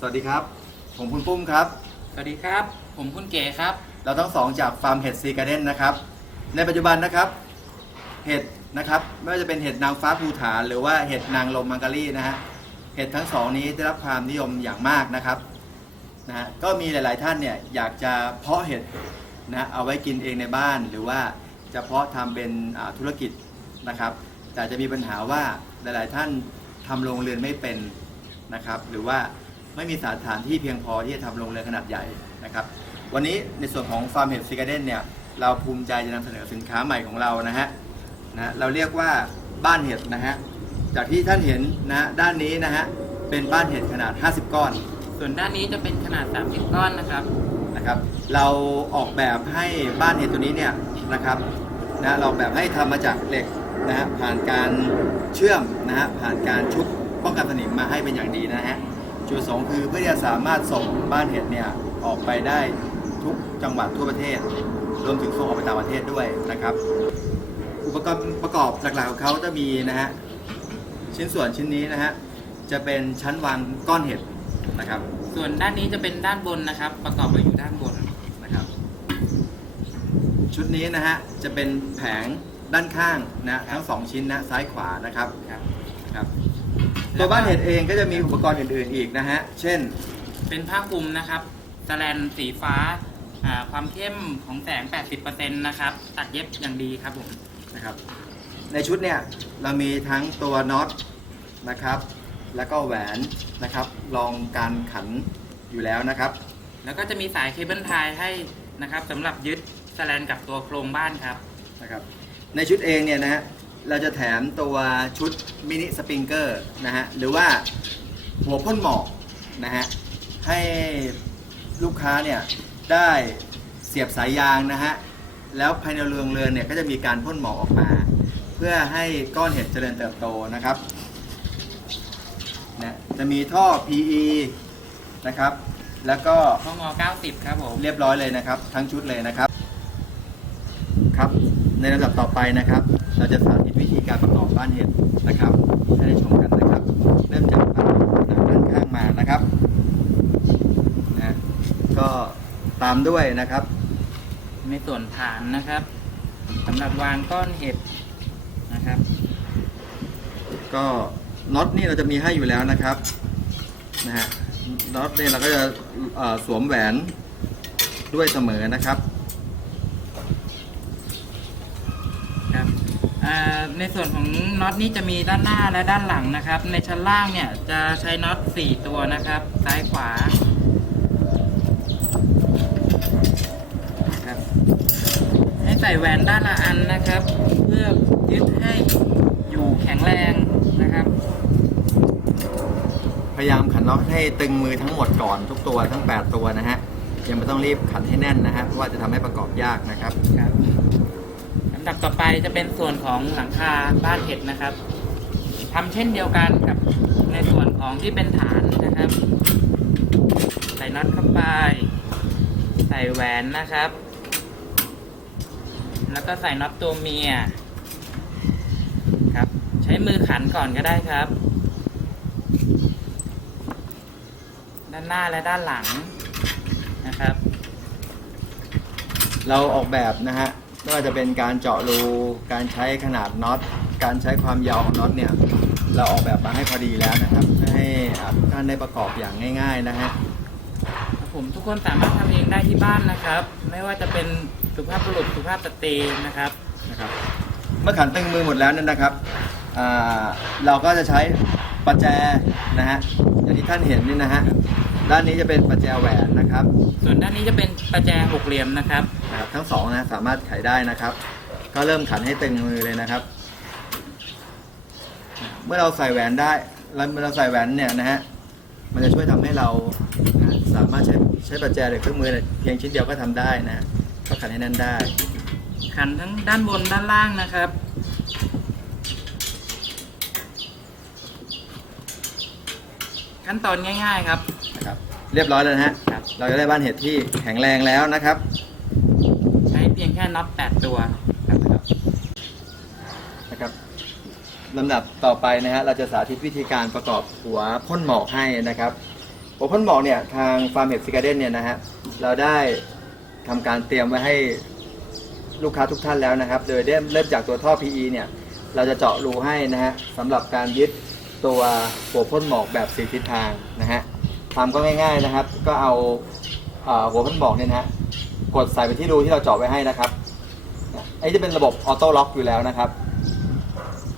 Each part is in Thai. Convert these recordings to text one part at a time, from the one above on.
สวัสดีครับ ผมคุณปุ้มครับ สวัสดีครับ ผมคุณเก๋ครับ เราทั้งสองจากฟาร์มเห็ดซีการ์เด้นนะครับ ในปัจจุบันนะครับเห็ดนะครับไม่ว่าจะเป็นเห็ดนางฟ้าภูฐานหรือว่าเห็ดนางลมมังกรีนะฮะเห็ดทั้งสองนี้ได้รับความนิยมอย่างมากนะครับนะฮะก็มีหลาย ๆ ท่านเนี่ยอยากจะเพาะเห็ดนะเอาไว้กินเองในบ้านหรือว่าจะเพาะทำเป็นอ่าธุรกิจนะครับ แต่จะมีปัญหาว่าหลาย ๆ ท่านทำโรงเรือนไม่เป็นนะครับ หรือว่า ไม่มีสถานที่เพียงพอที่จะทำโรงเรือนขนาดใหญ่นะครับ วันนี้ในส่วนของฟาร์มเห็ดซีการ์เด้นเนี่ยเราภูมิใจจะนำเสนอสินค้าใหม่ของเรานะฮะนะเราเรียกว่าบ้านเห็ดนะฮะจากที่ท่านเห็นนะฮะด้านนี้นะฮะเป็นบ้านเห็ดขนาด 50 ก้อนส่วนด้านนี้จะเป็นขนาด 30 ก้อนนะครับ นะครับเราออกแบบให้บ้านเห็ดตัวนี้เนี่ยนะครับนะเราออกแบบให้ทำมาจากเหล็กนะฮะผ่านการเชื่อมนะฮะผ่านการชุบป้องกันสนิมมาให้เป็นอย่างดีนะฮะ จุดประสงค์คือเพื่อจะสามารถส่งบ้านเห็ดเนี่ยออกไปได้ทุกจังหวัดทั่วประเทศ รวมถึงส่งออกไปต่างประเทศด้วยนะครับ อุปกรณ์ประกอบหลักๆของเขาจะมีนะฮะชิ้นส่วนชิ้นนี้นะฮะจะเป็นชั้นวางก้อนเห็ดนะครับส่วนด้านนี้จะเป็นด้านบนนะครับ ประกอบไปอยู่ด้านบนนะครับ ชุดนี้นะฮะจะเป็นแผงด้านข้างนะทั้งสองชิ้นนะซ้ายขวานะครับครับครับ ตัวบ้านเห็ดเองก็จะมีอุปกรณ์อื่น ๆอีกนะฮะ เช่น เป็นผ้าคลุมนะครับสแลนสีฟ้าอ่าความเข้มของแสง 80%นะครับ ตัดเย็บอย่างดีครับผม นะครับ ในชุดเนี่ยเรามีทั้งตัวน็อตนะครับ แล้วก็แหวนนะครับรองการขันอยู่แล้วนะครับ แล้วก็จะมีสายเคเบิลไทยให้นะครับสำหรับยึดสแลนกับตัวโครงบ้านครับ นะครับในชุดเองเนี่ยนะฮะ เราจะแถมตัวชุดมินิสปริงเกอร์นะฮะหรือว่าหัวพ่นหมอกนะฮะให้ลูกค้าเนี่ยได้เสียบสายยางนะฮะแล้วภายในเรืองเรือนเนี่ยก็จะมีการพ่นหมอกออกมา เพื่อให้ก้อนเห็ดเจริญเติบโตนะครับนะจะมีท่อ PE นะครับ แล้วก็ข้องอ90 ครับผมเรียบร้อยเลยนะครับ ทั้งชุดเลยนะครับครับ ในลำดับต่อไปนะครับ เราจะสาธิตวิธีการประกอบบ้านเห็ดนะครับให้ได้ชมกันนะครับ เริ่มจากตั้งหนังด้านข้างมานะครับนะก็ตามด้วยนะครับ ในส่วนฐานนะครับสำหรับวางก้อนเห็ดนะครับ ก็น็อตนี่เราจะมีให้อยู่แล้วนะครับนะฮะน็อตเนี่ยเราก็จะเอ่อสวมแหวนด้วยเสมอนะครับครับ ในส่วนของน็อตนี้จะมีด้านหน้าและด้านหลังนะครับ ในชั้นล่างเนี่ยจะใช้น็อต 4 ตัวนะครับ ซ้ายขวาครับให้ใส่แหวนด้านละอันนะครับ เพื่อยึดให้อยู่แข็งแรงนะครับ พยายามขันน็อตให้ตึงมือทั้งหมดก่อนทุกตัวทั้ง 8 ตัวนะฮะยังไม่ต้องรีบขันให้แน่นนะฮะเพราะว่าจะทำให้ประกอบยากนะครับ ครับลำ ดับต่อไปจะเป็นส่วนของหลังคาบ้านเห็ดนะครับทำเช่นเดียวกันกับในส่วนของที่เป็นฐานนะครับ ใส่น็อตเข้าไป ใส่แหวนนะครับ แล้วก็ใส่น็อตตัวเมียครับ ใช้มือขันก่อนก็ได้ครับ ด้านหน้าและด้านหลังนะครับ เราออกแบบนะฮะ ไม่ว่าจะเป็นการเจาะรู การใช้ขนาดน็อต การใช้ความยาวของน็อตเนี่ย เราออกแบบมาให้พอดีแล้วนะครับเพื่อให้อ่าทุกท่านได้ประกอบอย่างง่าย ๆนะฮะครับผมทุกคนสามารถทำเองได้ที่บ้านนะครับ ไม่ว่าจะเป็นสุภาพบุรุษสุภาพสตรีนะครับนะครับ เมื่อขันตึงมือหมดแล้วเนี่ยนะครับอ่าเราก็จะใช้ประแจนะฮะอย่างที่ท่านเห็นนี่นะฮะ ด้านนี้จะเป็นประแจแหวนนะครับส่วนด้านนี้จะเป็นประแจหกเหลี่ยมนะครับ นะครับทั้งสองนะสามารถไขได้นะครับ ก็เริ่มขันให้ตึงมือเลยนะครับ เมื่อเราใส่แหวนได้แล้วเมื่อเราใส่แหวนเนี่ยนะฮะมันจะช่วยทำให้เรานะสามารถใช้ใช้ประแจหรือเครื่องมือเนี่ยเพียงชิ้นเดียวก็ทำได้นะฮะก็ขันให้แน่นได้ ขันทั้งด้านบนด้านล่างนะครับ ขั้นตอนง่ายๆครับ นะครับเรียบร้อยแล้วนะฮะครับ เราจะได้บ้านเห็ดที่แข็งแรงแล้วนะครับใช้เพียงแค่น็อต8ตัว นะครับนะครับลำดับต่อไปนะฮะเราจะสาธิตวิธีการประกอบหัวพ่นหมอกให้นะครับโอเพ่นบอกเนี่ยทางฟาร์มเห็ดซิกาเดนเนี่ยนะฮะเราได้ทำการเตรียมไว้ให้ลูกค้าทุกท่านแล้วนะครับ โดยเริ่มเริ่มจากตัวท่อ PE เนี่ยเราจะเจาะรูให้นะฮะสำหรับการยึด ตัวหัวพ่นหมอกแบบสีทิศทางนะฮะทำก็ง่ายๆนะครับ ก็เอาเอ่อหัวพ่นหมอกเนี่ยนะฮะกดใส่ไปที่รูที่เราเจาะไว้ให้นะครับไอ้จะเป็นระบบออโต้ล็อกอยู่แล้วนะครับ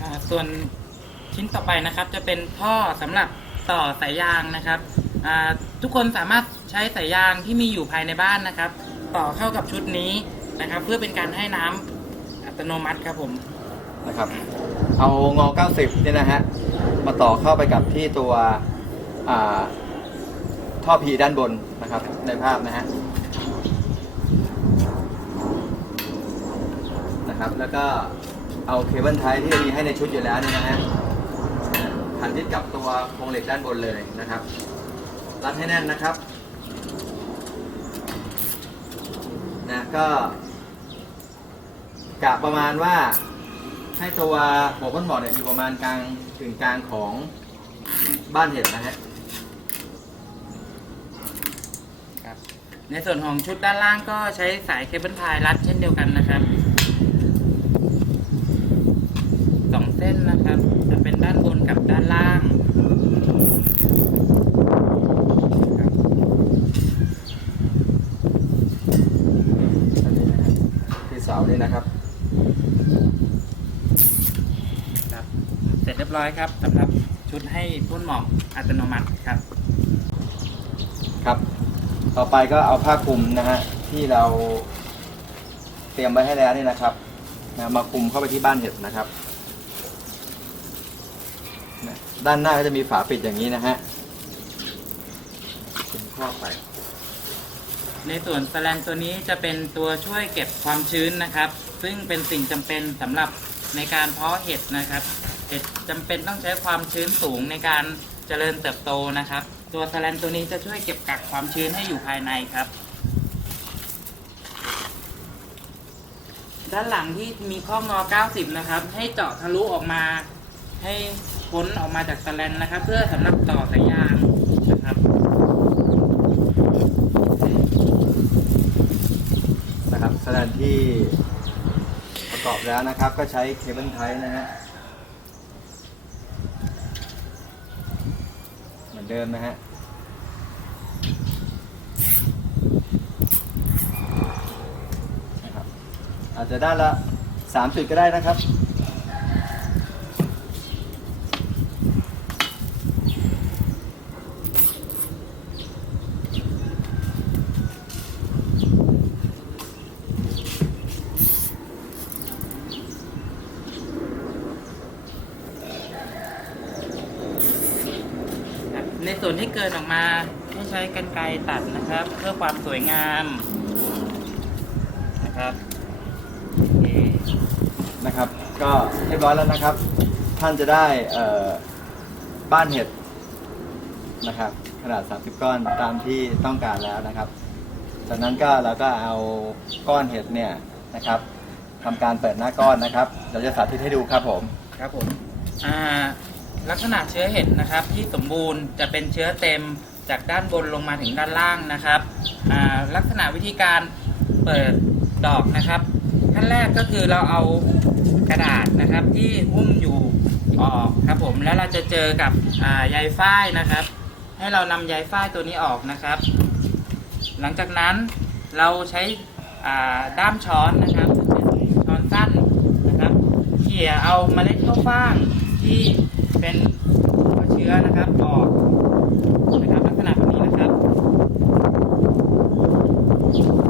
อ่าส่วนชิ้นต่อไปนะครับจะเป็นท่อสำหรับต่อสายยางนะครับอ่าทุกคนสามารถใช้สายยางที่มีอยู่ภายในบ้านนะครับ ต่อเข้ากับชุดนี้นะครับ เพื่อเป็นการให้น้ำอัตโนมัติครับผมนะครับ เอางอ90เนี่ยนะฮะ มาต่อเข้าไปกับที่ตัวท่อพีด้านบนนะครับในภาพนะฮะนะครับ แล้วก็เอาเคเบิลไทยที่มีให้ในชุดอยู่แล้วนี่นะฮะพันยึดกับตัวโครงเหล็กด้านบนเลยนะครับ รัดให้แน่นนะครับนะก็กะประมาณว่า ให้ตัวหัวก้นบ่อเนี่ยอยู่ประมาณกลางถึงกลางของบ้านเห็ดนะฮะครับในส่วนของชุดด้านล่างก็ใช้สายเคเบิลไทยรัดเช่นเดียวกันนะครับสองเส้นนะครับจะเป็นด้านบนกับด้านล่างครับอันนี้นะฮะที่เสานี่นะครับครับ เส ร็จเรียบร้อยครับสำหรับชุดให้พ่นหมอกอัตโนมัติครับ ครับ ต่อไปก็เอาผ้าคลุมนะฮะที่เราเตรียมไว้ให้แล้วนี่นะครับนะมาคลุมเข้าไปที่บ้านเห็ดนะครับนะด้านหน้าก็จะมีฝาปิดอย่างนี้นะฮะคลุมครอบไป ในส่วนแสแลนตัวนี้จะเป็นตัวช่วยเก็บความชื้นนะครับ ซึ่งเป็นสิ่งจำเป็นสำหรับในการเพาะเห็ดนะครับ เห็ดจำเป็นต้องใช้ความชื้นสูงในการเจริญเติบโตนะครับ ตัวแสแลนตัวนี้จะช่วยเก็บกักความชื้นให้อยู่ภายในครับ ด้านหลังที่มีข้องอ 90 นะครับ ให้เจาะทะลุออกมา ให้พ้นออกมาจากแสแลนนะครับ เพื่อสำหรับต่อสายยางนะครับนะครับสถานที่ประกอบแล้วนะครับ ก็ใช้เคเบิลไทนะฮะเหมือนเดิมนะฮะนะครับอาจจะด้านละสามจุดก็ได้นะครับ ในส่วนที่เกินออกมาให้ใช้กรรไกรตัดนะครับ เพื่อความสวยงามนะครับโอเคนะครับ ก็เรียบร้อยแล้วนะครับ ท่านจะได้เอ่อบ้านเห็ดนะครับ ขนาด 30 ก้อนตามที่ต้องการแล้วนะครับ จากนั้นก็เราก็เอาก้อนเห็ดเนี่ยนะครับทำการเปิดหน้าก้อนนะครับเดี๋ยวจะสาธิตให้ดูครับผม ครับผม อ่า ลักษณะเชื้อเห็ดนะครับที่สมบูรณ์จะเป็นเชื้อเต็มจากด้านบนลงมาถึงด้านล่างนะครับลักษณะวิธีการเปิดดอกนะครับขั้นแรกก็คือเราเอากระดาษนะครับที่หุ้มอยู่ออกครับผมแล้วเราจะเจอกับใยฝ้ายนะครับ ให้เรานำใยฝ้ายตัวนี้ออกนะครับ หลังจากนั้นเราใช้ด้ามช้อนนะครับช้อนสั้นนะครับเขี่ยเอาเมล็ดข้าวฟ่างที่ เป็นเชื้อนะครับออกนะครับลักษณะแบบนี้นะครับ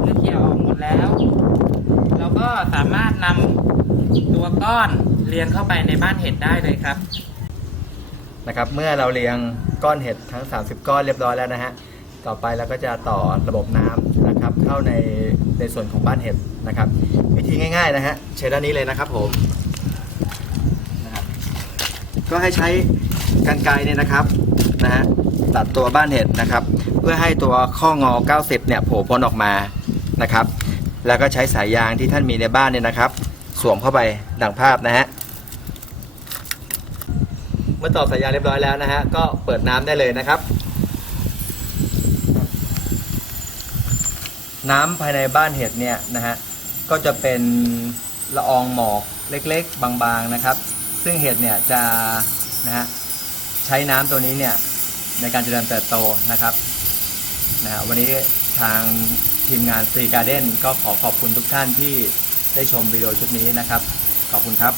เมื่อเขี่ยออกหมดแล้ว เราก็สามารถนำตัวก้อนเรียงเข้าไปในบ้านเห็ดได้เลยครับนะครับ เมื่อเราเรียงก้อนเห็ดทั้ง 30 ก้อนเรียบร้อยแล้วนะฮะต่อไปเราก็จะต่อระบบน้ำนะครับ เข้าในในส่วนของบ้านเห็ดนะครับ วิธีง่ายๆนะฮะใช้ด้านนี้เลยนะครับผม ก็ให้ใช้กรรไกรเนี่ยนะครับนะฮะตัดตัวบ้านเห็ดนะครับ เพื่อให้ตัวข้องอ 90 เนี่ยโผล่พ้นออกมานะครับ แล้วก็ใช้สายยางที่ท่านมีในบ้านเนี่ยนะครับ สวมเข้าไปดังภาพนะฮะเมื่อต่อสายยางเรียบร้อยแล้วนะฮะก็เปิดน้ำได้เลยนะครับ น้ำภายในบ้านเห็ดเนี่ยนะฮะก็จะเป็นละอองหมอกเล็กๆ บางๆนะครับ ซึ่งเห็ดเนี่ยจะนะฮะใช้น้ำตัวนี้เนี่ยในการเจริญเติบโตนะครับนะฮะวันนี้ทางทีมงาน Sea Garden ก็ขอขอบคุณทุกท่านที่ได้ชมวิดีโอชุดนี้นะครับ ขอบคุณครับ